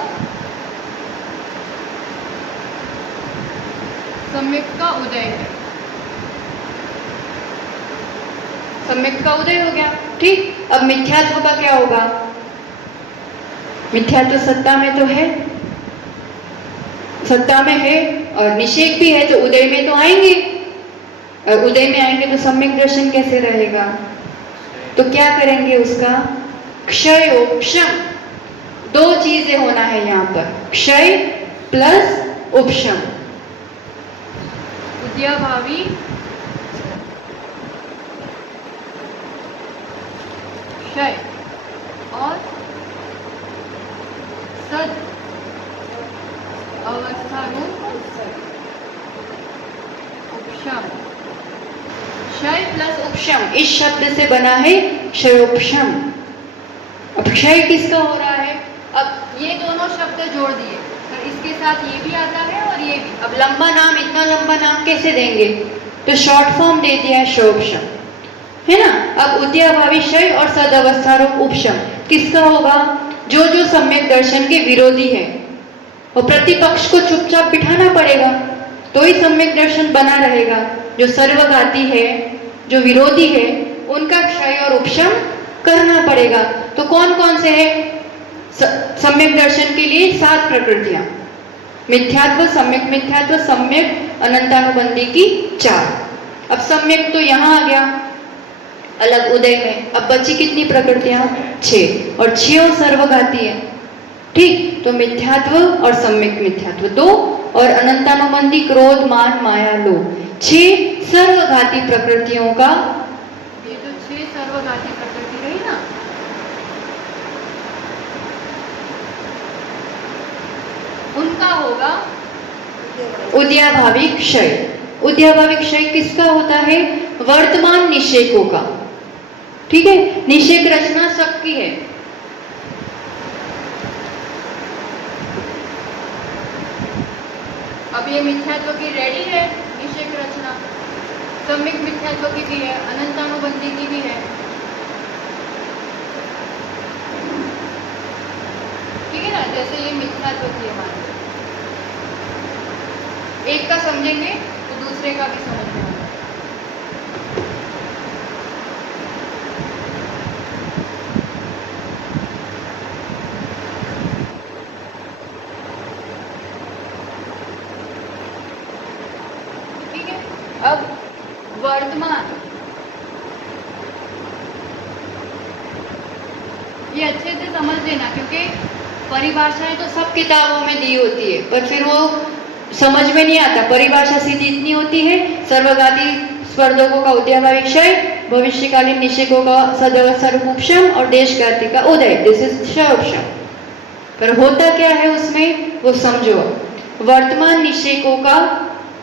सम्यक का उदय है, सम्यक का उदय हो गया। ठीक, अब मिथ्यात्व का क्या होगा? मिथ्यात्व सत्ता में तो है, सत्ता में है और निषेध भी है, तो उदय में तो आएंगे, और उदय में आएंगे तो सम्यक दर्शन कैसे रहेगा? तो क्या करेंगे उसका? क्षयोपशम। 2 चीजें होना है यहाँ पर, क्षय प्लस उपशम। उद्याभावी क्षय और सद अवस्था रूप उपशम। क्षय प्लस उपशम, इस शब्द से बना है क्षयोपशम। अब क्षय किसका हो रहा है? अब ये दोनों शब्द जोड़ दिए, पर इसके साथ ये भी आता है और ये भी। अब लंबा नाम, इतना लंबा नाम कैसे देंगे? तो शॉर्ट फॉर्म दे दिया है क्षयोपशम, है ना। अब उद्याभावी क्षय और सद अवस्था रूप उपशम किसका होगा? जो जो सम्यक दर्शन के विरोधी है, और प्रतिपक्ष को चुपचाप बिठाना पड़ेगा तो ही सम्यक दर्शन बना रहेगा। जो सर्वघाती है, जो विरोधी है, उनका क्षय और उपशम करना पड़ेगा। तो कौन कौन से है? सम्यक दर्शन के लिए 7 प्रकृतियां, मिथ्यात्व, सम्यक अनंतानुबंधी की 4। अब सम्यक तो यहाँ आ गया अलग उदय में। अब बची कितनी प्रकृतियां? 6, और 6 सर्वघाती है। ठीक, तो मिथ्यात्व और सम्यक मिथ्यात्व 2, और अनंतानुबंधी क्रोध, मान, माया, लोभ 6 सर्वघाती प्रकृतियों का, ये जो 6 सर्वघाती प्रकृति रही ना, उनका होगा उद्याभावी क्षय। उद्याभावी क्षय किसका होता है? वर्तमान निषेकों का। ठीक है, निषेक रचना सबकी है। अब ये मिथ्यात्व की रेडी है निषेक रचना, सम्यक मिथ्यात्व की भी है, अनंतानुबंधी की भी है। ठीक है ना, जैसे ये मिथ्यात्व की हमारे, एक का समझेंगे तो दूसरे का भी समझ में आएगा। ठीक है, अब वर्तमान, ये अच्छे से समझ लेना, क्योंकि परिभाषाएं तो सब किताबों में दी होती है, पर फिर वो समझ में नहीं आता। परिभाषा सीधी इतनी होती है, सर्वघाती स्पर्धकों का उद्याभावी क्षय, भविष्यकालीन निषेकों का सर्वोपशम और देशघाती का उदय, दिस इज क्षयोपशम। पर होता क्या है उसमें, वो समझो। वर्तमान निषेकों का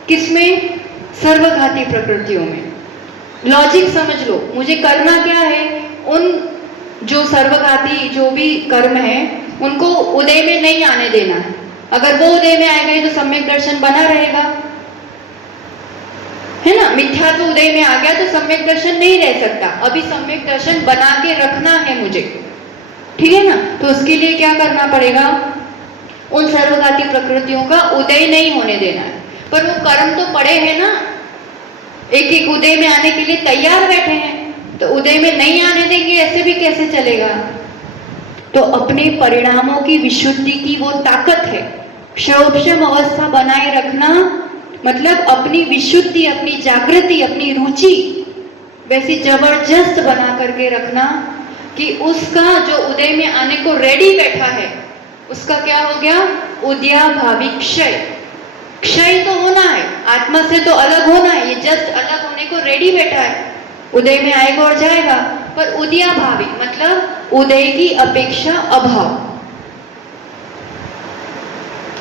किसमें? सर्वघाती प्रकृतियों में। लॉजिक समझ लो, मुझे करना क्या है, उन जो सर्वघाती जो भी कर्म है उनको उदय में नहीं आने देना है। अगर वो उदय में आए गए तो सम्यक दर्शन बना रहेगा, है ना। मिथ्यात्व उदय में आ गया तो सम्यक दर्शन नहीं रह सकता। अभी सम्यक दर्शन बना के रखना है मुझे, ठीक है ना। तो उसके लिए क्या करना पड़ेगा, उन सर्वघाती प्रकृतियों का उदय नहीं होने देना है। पर वो कर्म तो पड़े हैं ना, एक एक उदय में आने के लिए तैयार बैठे हैं, तो उदय में नहीं आने देंगे ऐसे भी कैसे चलेगा। तो अपने परिणामों की विशुद्धि की वो ताकत है। क्षयोपशम अवस्था बनाए रखना मतलब अपनी विशुद्धि, अपनी जागृति, अपनी रुचि वैसी जबरदस्त बना करके रखना कि उसका जो उदय में आने को रेडी बैठा है उसका क्या हो गया, उद्याभावी क्षय। क्षय तो होना है, आत्मा से तो अलग होना है, ये जस्ट अलग होने को रेडी बैठा है, उदय में आएगा और जाएगा। पर उद्याभावी मतलब उदय की अपेक्षा अभाव।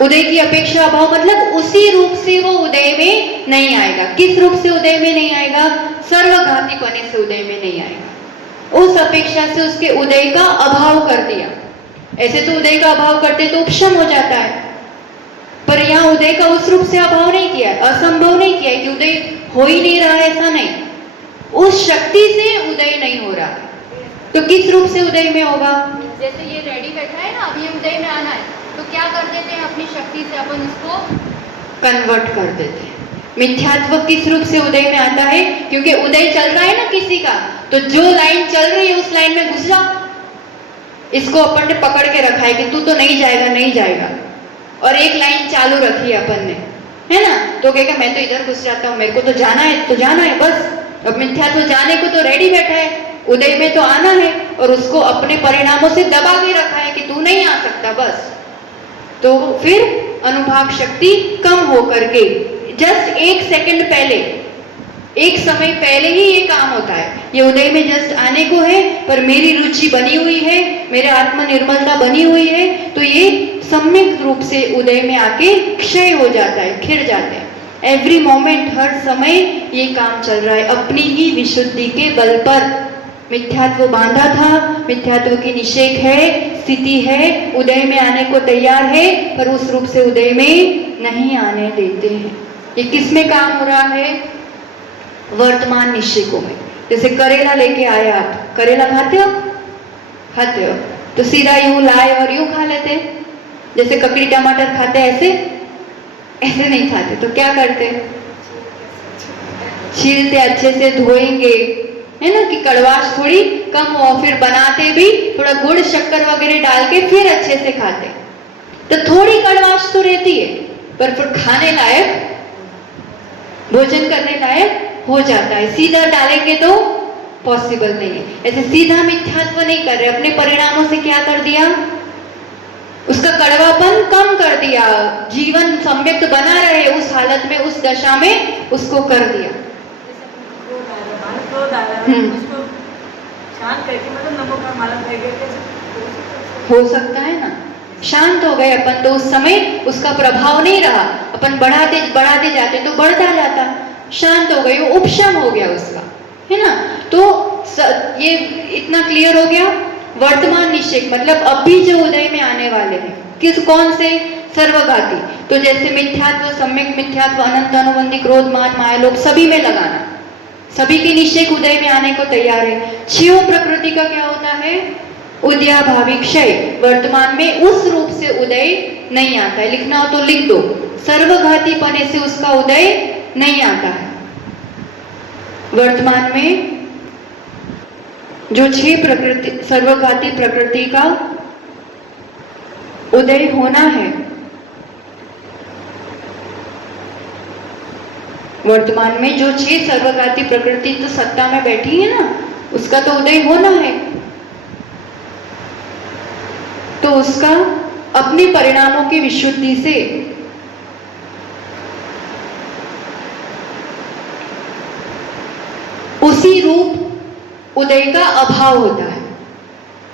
उदय की अपेक्षा अभाव मतलब उसी रूप से वो उदय में नहीं आएगा। किस रूप से उदय में नहीं आएगा, सर्वघाती पने से उदय में नहीं आएगा। उस अपेक्षा से उसके उदय का अभाव कर दिया। ऐसे तो उदय का अभाव करते तो उपशम हो जाता है, पर यहाँ उदय का उस रूप से अभाव नहीं किया, असंभव नहीं किया कि उदय हो ही नहीं रहा है, ऐसा नहीं। उस शक्ति से उदय नहीं हो रहा, तो किस रूप से उदय में होगा। जैसे ये रेडी बैठा है ना, अब ये उदय में आना है, तो क्या कर देते हैं, अपनी शक्ति से अपन इसको कन्वर्ट कर देते हैं। मिथ्यात्व किस रूप से उदय में आता है, क्योंकि उदय चल रहा है ना किसी का, तो जो लाइन चल रही है उस लाइन में घुस जा। इसको अपन ने पकड़ के रखा है कि तू तो नहीं जाएगा, नहीं जाएगा, और एक लाइन चालू रखी है अपन ने, है ना। तो कहेगा मैं तो इधर घुस जाता हूँ, मेरे को तो जाना है, तो जाना है बस। अब मिथ्यात्व जाने को तो रेडी बैठा है, उदय में तो आना है, और उसको अपने परिणामों से दबा के रखा है कि तू नहीं आ सकता बस। तो फिर अनुभाग शक्ति कम हो करके जस्ट एक सेकंड पहले, एक समय पहले ही ये काम होता है। ये उदय में जस्ट आने को है, पर मेरी रुचि बनी हुई है, मेरे आत्म निर्मलता बनी हुई है, तो ये सम्यक रूप से उदय में आके क्षय हो जाता है, खिर जाते हैं। एवरी मोमेंट, हर समय ये काम चल रहा है अपनी ही विशुद्धि के बल पर। मिथ्यात्व बांधा था, मिथ्यात्व की निषेक है, स्थिति है, उदय में आने को तैयार है, पर उस रूप से उदय में नहीं आने देते हैं। ये किस में काम हो रहा है, वर्तमान निषेकों में। जैसे करेला लेके आए आप, करेला खाते हो, खाते हो, तो सीधा यूं लाए और यूं खा लेते। जैसे ककड़ी टमाटर खाते ऐसे, ऐसे नहीं खाते, तो क्या करते, छीलते, अच्छे से धोएंगे, है ना, कि कड़वाश थोड़ी कम हो। फिर बनाते भी थोड़ा गुड़ शक्कर वगैरह डाल के फिर अच्छे से खाते, तो थोड़ी कड़वाश तो रहती है, पर फिर खाने लायक, भोजन करने लायक हो जाता है। सीधा डालेंगे तो पॉसिबल नहीं है। ऐसे सीधा मिथ्यात्व नहीं कर रहे, अपने परिणामों से क्या कर दिया, उसका कड़वापन कम कर दिया, जीवन सम्यक बना रहे उस हालत में, उस दशा में उसको कर दिया। हो सकता है ना, शांत हो गए अपन तो उस समय उसका प्रभाव नहीं रहा, अपन बढ़ाते बढ़ाते जाते तो बढ़ता जाता, शांत हो गई, वो उपशम हो गया उसका, है ना। तो ये इतना क्लियर हो गया। वर्तमान निषेक मतलब अभी जो उदय में आने वाले हैं, किस कौन से, सर्वघाती। तो जैसे मिथ्यात्व, सम्यक मिथ्यात्व, अनंत अनुबंधी, क्रोध, मान, माया, लोभ सभी में लगाना, सभी के निषेक उदय में आने को तैयार है। क्षय प्रकृति का क्या होता है, उदयाभावी क्षय, वर्तमान में उस रूप से उदय नहीं आता है। लिखना हो तो लिख दो, सर्वघाती पने से उसका उदय नहीं आता है। वर्तमान में जो 6 प्रकृति, सर्वघाती प्रकृति का उदय होना है, वर्तमान में जो 6 सर्वघाती प्रकृति तो सत्ता में बैठी है ना, उसका तो उदय होना है। तो उसका अपने परिणामों की विशुद्धि से उसी रूप उदय का अभाव होता है।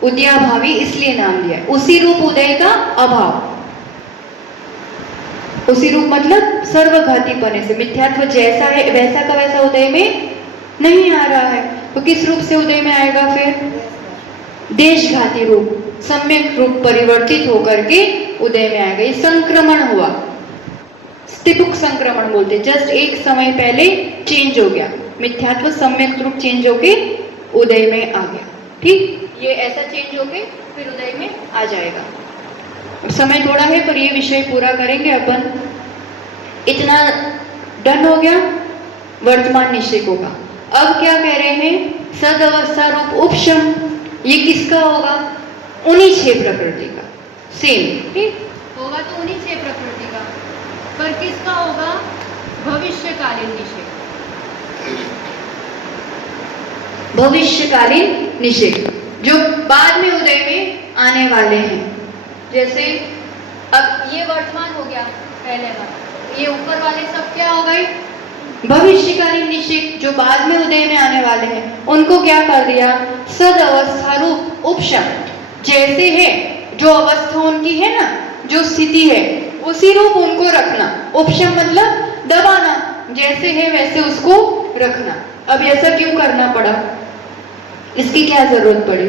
उदयाभावी इसलिए नाम दिया है, उसी रूप उदय का अभाव। उसी रूप मतलब सर्वघाती पने से, मिथ्यात्व जैसा है वैसा का वैसा उदय में नहीं आ रहा है, तो किस रूप से उदय में आएगा फिर, देशघाती रूप, सम्यक रूप परिवर्तित होकर के उदय में आएगा। ये संक्रमण हुआ, स्थिपुक संक्रमण बोलते, जस्ट एक समय पहले चेंज हो गया, मिथ्यात्व सम्यक रूप चेंज होके उदय में आ गया। ठीक, ये ऐसा चेंज होके फिर उदय में आ जाएगा। समय थोड़ा है पर ये विषय पूरा करेंगे अपन। इतना डन हो गया वर्तमान निषेकों का। अब क्या कह रहे हैं, सद अवस्था रूप उपशम, ये किसका होगा, उन्हीं 6 प्रकृति का, सेम ठीक होगा तो उन्हीं 6 प्रकृति का, पर किसका होगा, भविष्यकालीन निषेक, भविष्यकालीन निषेक जो बाद में उदय में आने वाले हैं। जैसे अब ये वर्तमान हो गया पहले बार, ये ऊपर वाले सब क्या हो गए, भविष्यकालीन निषेक जो बाद में उदय में आने वाले हैं, उनको क्या कर दिया, सद अवस्था रूप उपशम, जैसे है जो अवस्था उनकी है ना, जो स्थिति है उसी रूप उनको रखना। उपशम मतलब दबाना, जैसे है वैसे उसको रखना। अब ऐसा क्यों करना पड़ा, इसकी क्या जरूरत पड़ी,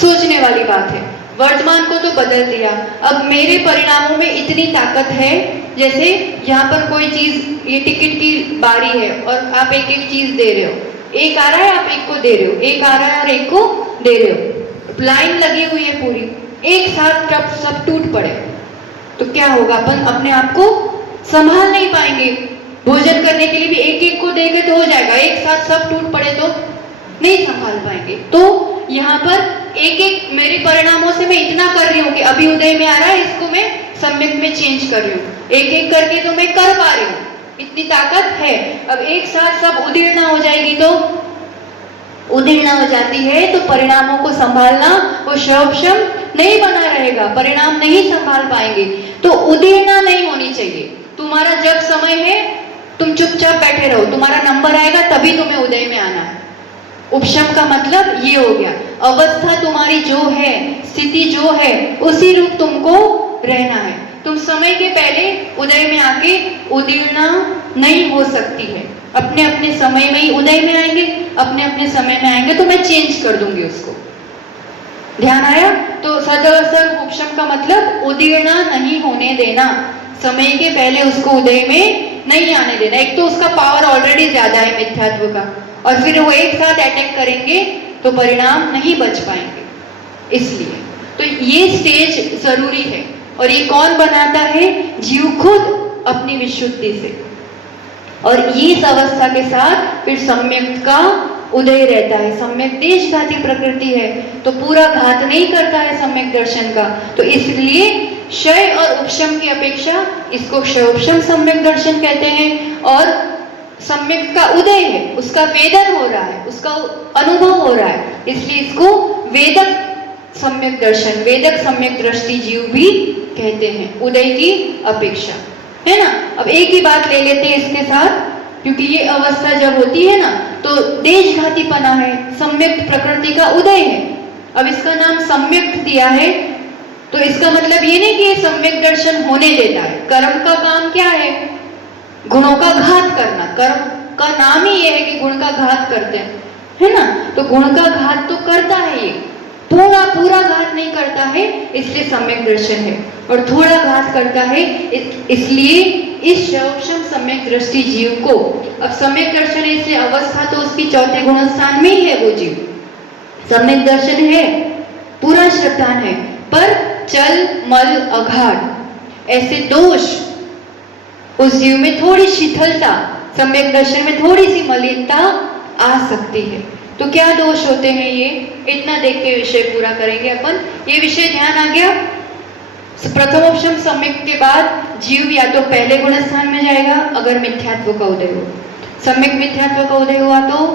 सोचने वाली बात है। वर्तमान को तो बदल दिया, अब मेरे परिणामों में इतनी ताकत है, जैसे यहाँ पर कोई चीज, ये टिकट की बारी है और आप एक एक चीज दे रहे हो, एक आ रहा है आप एक को दे रहे हो, एक आ रहा है और एक को दे रहे हो, लाइन लगी हुई है पूरी, एक साथ जब सब टूट पड़े तो क्या होगा, अपन अपने आप को संभाल नहीं पाएंगे। भोजन करने के लिए भी एक एक को देंगे तो हो जाएगा, एक साथ सब टूट पड़े तो नहीं संभाल पाएंगे। तो यहाँ पर एक एक मेरे परिणामों से मैं इतना कर रही हूँ कि अभी उदय में आ रहा है, इसको मैं सम्यक में चेंज कर रही हूँ, एक एक करके तो मैं कर पा रही हूँ, इतनी ताकत है। अब एक साथ सब उदीर्णा हो जाएगी तो उदीर्णा हो जाती है तो परिणामों को संभालना वो क्षम नहीं बना रहेगा, परिणाम नहीं संभाल पाएंगे। तो उदीर्णा नहीं होनी चाहिए। तुम्हारा जब समय है तुम चुपचाप बैठे रहो, तुम्हारा नंबर आएगा तभी तुम्हें उदय में आना है। उपशम का मतलब ये हो गया, अवस्था तुम्हारी जो है, स्थिति जो है, उसी रूप तुमको रहना है। तुम समय के पहले उदय में आके उदीर्णा नहीं हो सकती है, अपने अपने समय में ही उदय में आएंगे, अपने अपने समय में आएंगे तो मैं चेंज कर दूंगी उसको। ध्यान आया? तो सदअवसर उपशम का मतलब उदीर्णा नहीं होने देना, समय के पहले उसको उदय में नहीं आने देना। एक तो उसका पावर ऑलरेडी ज्यादा है मिथ्यात्व का, और फिर वो एक साथ अटैक करेंगे तो परिणाम नहीं बच पाएंगे। इसलिए तो ये स्टेज जरूरी है, और ये कौन बनाता है? जीव खुद अपनी विशुद्धि से। और इस अवस्था के साथ फिर सम्यक का उदय रहता है। सम्यक देशघाती प्रकृति है तो पूरा घात नहीं करता है सम्यक दर्शन का, तो इसलिए क्षय और उपशम की अपेक्षा इसको क्षयोपशम सम्यक दर्शन कहते हैं। और सम्यक का उदय है, उसका वेदन हो रहा है, उसका अनुभव हो रहा है, इसलिए इसको वेदक सम्यक दर्शन, वेदक सम्यक दृष्टि जीव भी कहते हैं उदय की अपेक्षा, है ना। अब एक ही बात ले लेते हैं इसके साथ, क्योंकि ये अवस्था जब होती है ना तो देशघातीपना है, सम्यक प्रकृति का उदय है। अब इसका नाम सम्यक दिया है तो इसका मतलब ये नहीं कि ये सम्यक दर्शन होने देता है। कर्म का काम क्या है? गुणों का घात करना। कर्म का नाम ही ये है कि गुण का घात करते हैं, है ना। तो गुण का घात तो करता है, ये पूरा घात नहीं करता है, इसलिए सम्यक दर्शन है। और थोड़ा घात करता है, इसलिए इस क्षयोपशम सम्यक दृष्टि जीव को, अब सम्यक दर्शन है इसलिए अवस्था तो उसकी चौथे गुणस्थान में ही है वो जीव। सम्यक दर्शन है, पूरा श्रद्धान है, पर चल मल अघाड़ ऐसे दोष उस जीव में थोड़ी शिथिलता, सम्यक दर्शन में थोड़ी सी मलिनता आ सकती है। तो क्या दोष होते हैं ये? इतना देख के विषय पूरा करेंगे अपन। ये विषय ध्यान आ गया? प्रथमोपशम सम्यक के बाद जीव या तो पहले गुणस्थान में जाएगा अगर मिथ्यात्व का उदय हो, सम्यक मिथ्यात्व का उदय हुआ तो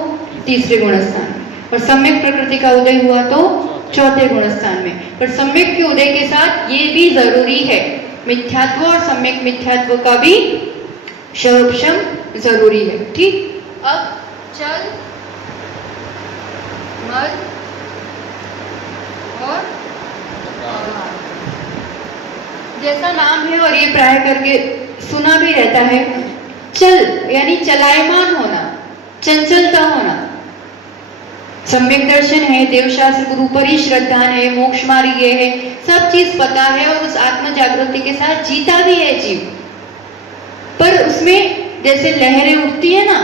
तीसरे गुणस्थान में, और सम्यक प्रकृति का उदय हुआ तो चौथे गुणस्थान में। पर सम्यक के उदय के साथ ये भी जरूरी है, मिथ्यात्व और सम्यक मिथ्यात्व का भी क्षयोपशम जरूरी है। ठीक, अब चल मल और जैसा नाम है और ये प्राय करके सुना भी रहता है, चल यानी चलायमान होना, चंचलता होना। सम्यक दर्शन है, देवशास्त्र गुरु पर ही श्रद्धान है, मोक्ष मार्ग ये है, सब चीज पता है और उस आत्म जागृति के साथ जीता भी है जीव। पर उसमें जैसे लहरें उठती है ना,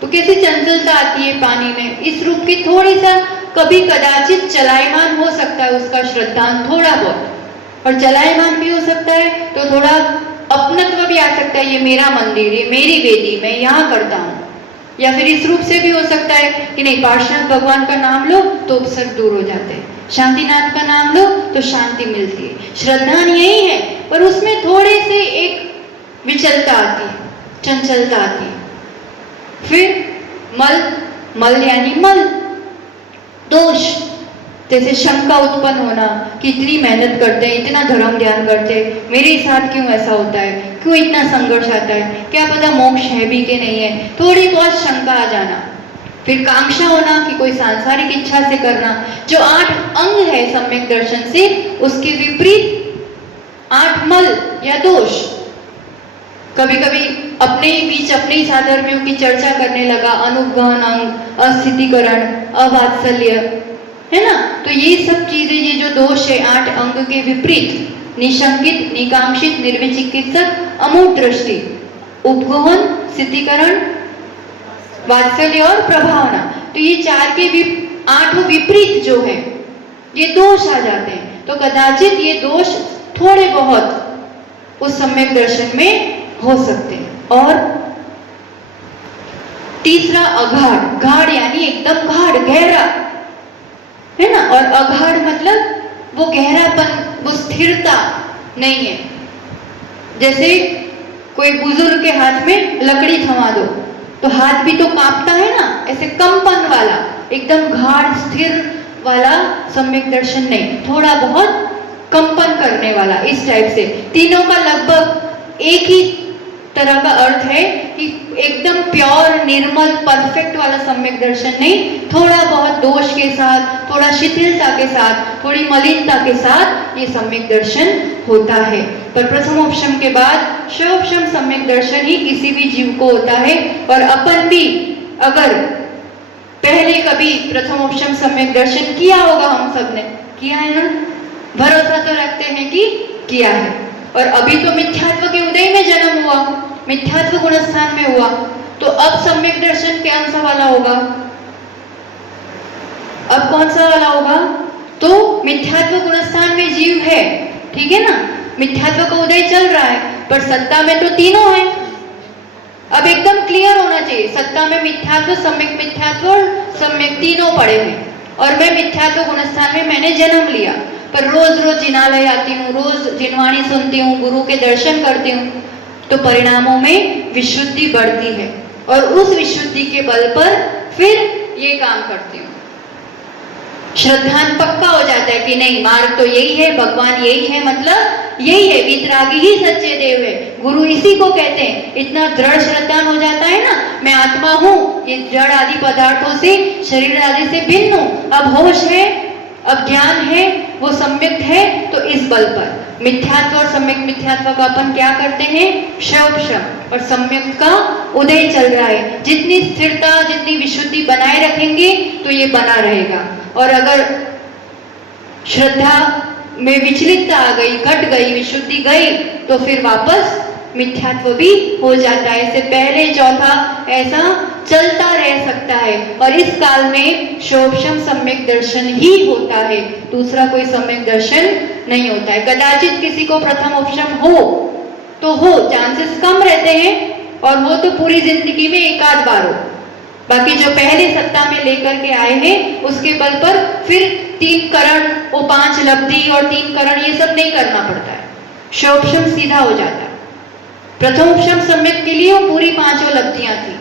तो कैसी चंचलता आती है पानी में, इस रूप की थोड़ी सा कभी कदाचित चलायमान हो सकता है उसका श्रद्धान थोड़ा बहुत, और चलायमान भी हो सकता है तो थोड़ा अपनत्व भी आ सकता है, ये मेरा मंदिर, ये मेरी वेदी, मैं यहाँ करता हूँ। या फिर इस रूप से भी हो सकता है कि नहीं, पार्षद भगवान का नाम लो तो उपसर्ग दूर हो जाते हैं, शांतिनाथ का नाम लो तो शांति मिलती है। श्रद्धान यही है, पर उसमें थोड़े से एक विचलता आती है, चंचलता आती है। फिर मल यानी मल, दोष, जैसे शंका उत्पन्न होना कि इतनी मेहनत करते हैं, इतना धर्म ध्यान करते हैं, मेरे साथ क्यों ऐसा होता है, क्यों इतना संघर्ष आता है, क्या पता मोक्ष है भी कि नहीं है, थोड़ी बहुत शंका आ जाना। फिर कांक्षा होना कि कोई सांसारिक इच्छा से करना, जो 8 अंग है सम्यक दर्शन से उसके विपरीत 8 मल या दोष। कभी कभी अपने ही बीच अपने ही साधर्मियों की चर्चा करने लगा, अनुगहन अंग, अस्थितिकरण, अवात्सल्य, है ना। तो ये सब चीजें, ये जो दोष है 8 अंग के विपरीत, निशंकित, निकांक्षित, निर्विचिकित्सक, अमूढ़ दृष्टि, उपगोहन, स्थितिकरण, वात्सल्य और प्रभावना, तो ये 4 के 8 विपरीत जो है ये दोष आ जाते हैं। तो कदाचित ये दोष थोड़े बहुत उस सम्यक दर्शन में हो सकते हैं। और तीसरा अगाढ़, गाढ़ यानी एकदम गाढ़, गहरा, है ना। और अगाढ़ मतलब वो गहरापन, वो स्थिरता नहीं है। जैसे कोई बुजुर्ग के हाथ में लकड़ी थमा दो तो हाथ भी तो कांपता है ना, ऐसे कंपन वाला, एकदम गाढ़ स्थिर वाला सम्यक दर्शन नहीं, थोड़ा बहुत कंपन करने वाला, इस टाइप से। तीनों का लगभग एक ही तरह का अर्थ है कि एकदम प्योर, निर्मल, परफेक्ट वाला सम्यक दर्शन नहीं, थोड़ा बहुत दोष के साथ, थोड़ा शिथिलता के साथ, थोड़ी मलिनता के साथ ये सम्यक दर्शन होता है। पर प्रथमोपशम के बाद क्षयोपशम सम्यक दर्शन ही किसी भी जीव को होता है। और अपन भी अगर पहले कभी प्रथमोपशम सम्यक दर्शन किया होगा, हम सब ने किया है ना, भरोसा तो रखते हैं कि किया है। और अभी तो मिथ्यात्व के उदय में जन्म हुआ, मिथ्यात्व गुणस्थान में हुआ, तो अब सम्यक दर्शन के अंश वाला होगा। अब कौन सा वाला होगा? तो मिथ्यात्व गुणस्थान में जीव है, ठीक है ना, मिथ्यात्व का उदय चल रहा है, पर सत्ता में तो तीनों है, अब एकदम क्लियर होना चाहिए, सत्ता में मिथ्यात्व, सम्यक मिथ्यात्व और सम्यक तीनों पड़े हुए, और मैं मिथ्यात्व गुणस्थान में मैंने जन्म लिया, पर रोज रोज जिनालय आती हूँ, रोज जिनवाणी सुनती हूँ, गुरु के दर्शन करती हूँ, तो परिणामों में विशुद्धि बढ़ती है और उस विशुद्धि के बल पर फिर ये काम करती हूँ। श्रद्धान पक्का हो जाता है कि नहीं, मार्ग तो यही है, भगवान यही है, मतलब यही है, वीतरागी ही सच्चे देव है, गुरु इसी को कहते हैं। इतना दृढ़ श्रद्धान हो जाता है ना, मैं आत्मा हूँ, ये जड़ आदि पदार्थों से, शरीर आदि से भिन्न हूँ, अब होश है, अब ज्ञान है, वो सम्यक है, तो इस बल पर मिथ्यात्व और सम्यक मिथ्यात्व का अपन क्या करते हैं, क्षयोपशम, और सम्यक का उदय चल रहा है। जितनी स्थिरता, जितनी विशुद्धि बनाए रखेंगे तो ये बना रहेगा, और अगर श्रद्धा में विचलितता आ गई, घट गई, विशुद्धि गई, तो फिर वापस मिथ्यात्व भी हो जाता है। इससे पहले चौथा ऐसा चलता रह सकता है, और इस काल में क्षयोपशम सम्यक दर्शन ही होता है, दूसरा कोई सम्यक दर्शन नहीं होता है। कदाचित किसी को प्रथम उपशम हो तो हो, चांसेस कम रहते हैं, और वो तो पूरी जिंदगी में एक आध बार हो। बाकी जो पहले सत्ता में लेकर के आए हैं, उसके बल पर फिर 3 करण, वो 5 लब्धि और 3 करण, ये सब नहीं करना पड़ता है, क्षयोपशम सीधा हो जाता है। प्रथम उपशम सम्यक के लिए वो पूरी 5 लब्धियां थी,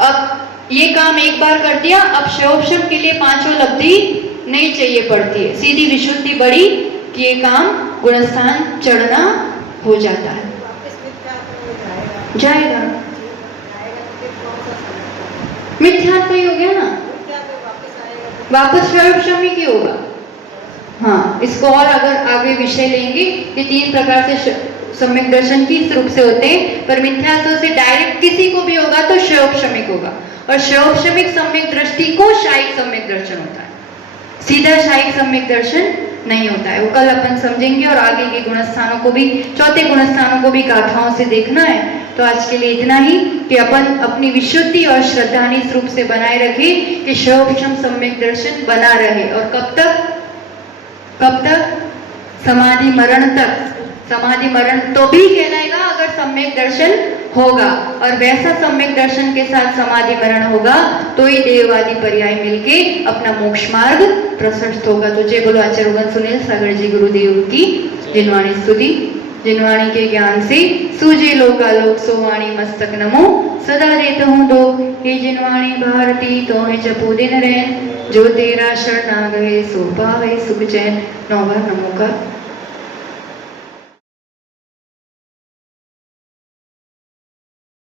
अब ये काम एक बार कर दिया, अब क्षयोपशम के लिए 5 लब्धि नहीं चाहिए पड़ती है, सीधी विशुद्धि बढ़ी कि ये काम गुणस्थान चढ़ना हो जाता है, जाएगा। मिथ्यात्व ही हो गया ना, वापस क्षयोपशम ही क्यों होगा। हाँ, इसको और अगर आगे विषय लेंगे कि 3 प्रकार से सम्यक दर्शन किस रूप से होते हैं, पर मिथ्यात्व से डायरेक्ट किसी को भी होगा तो क्षयोपशमिक होगा, और क्षयोपशमिक सम्यक दृष्टि को शायिक सम्यक दर्शन होता है, सीधा शायिक सम्यक दर्शन नहीं होता है। वो कल अपन समझेंगे, और आगे के गुणस्थानों को भी, चौथे गुणस्थानों को भी गाथाओं से देखना है। तो आज के लिए इतना ही कि अपन अपनी विशुद्धि और श्रद्धा इस रूप से बनाए रखें कि क्षयोपशम सम्यक दर्शन बना रहे, और कब तक, कब तक, समाधि मरण तक। समाधि मरण तो भी कहलाएगा अगर सम्यक दर्शन होगा, और वैसा सम्यक दर्शन के साथ समाधि मरण होगा तो ही देववादी पर्याय मिलके अपना मोक्ष मार्ग प्रशस्त होगा। तो जय बोलो आचार्य गुण सुनील सागर जी गुरुदेव की जिनवाणी स्तुति। जिनवाणी के ज्ञान से सूझे लोकालोक, सोवाणी मस्तक नमो सदा देत हूँ दो। हे जिनवाणी भारती तो है जपू दिन रैन, जो तेरा शरण आ गए सो पावे सुख चैन। 9 बार नमो का